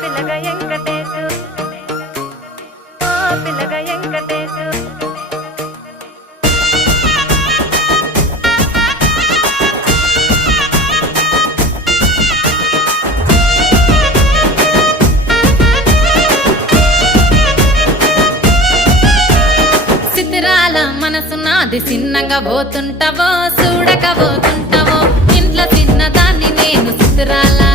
పిల్లగా వెంకటేశు ఓ పిల్లగా వెంకటేశు సిద్ధిరాల మనసు నాది చిన్నగా పోతుంటావో చూడక పోతుంటావో ఇంట్లో చిన్నదాన్ని నేను సిద్ధిరాల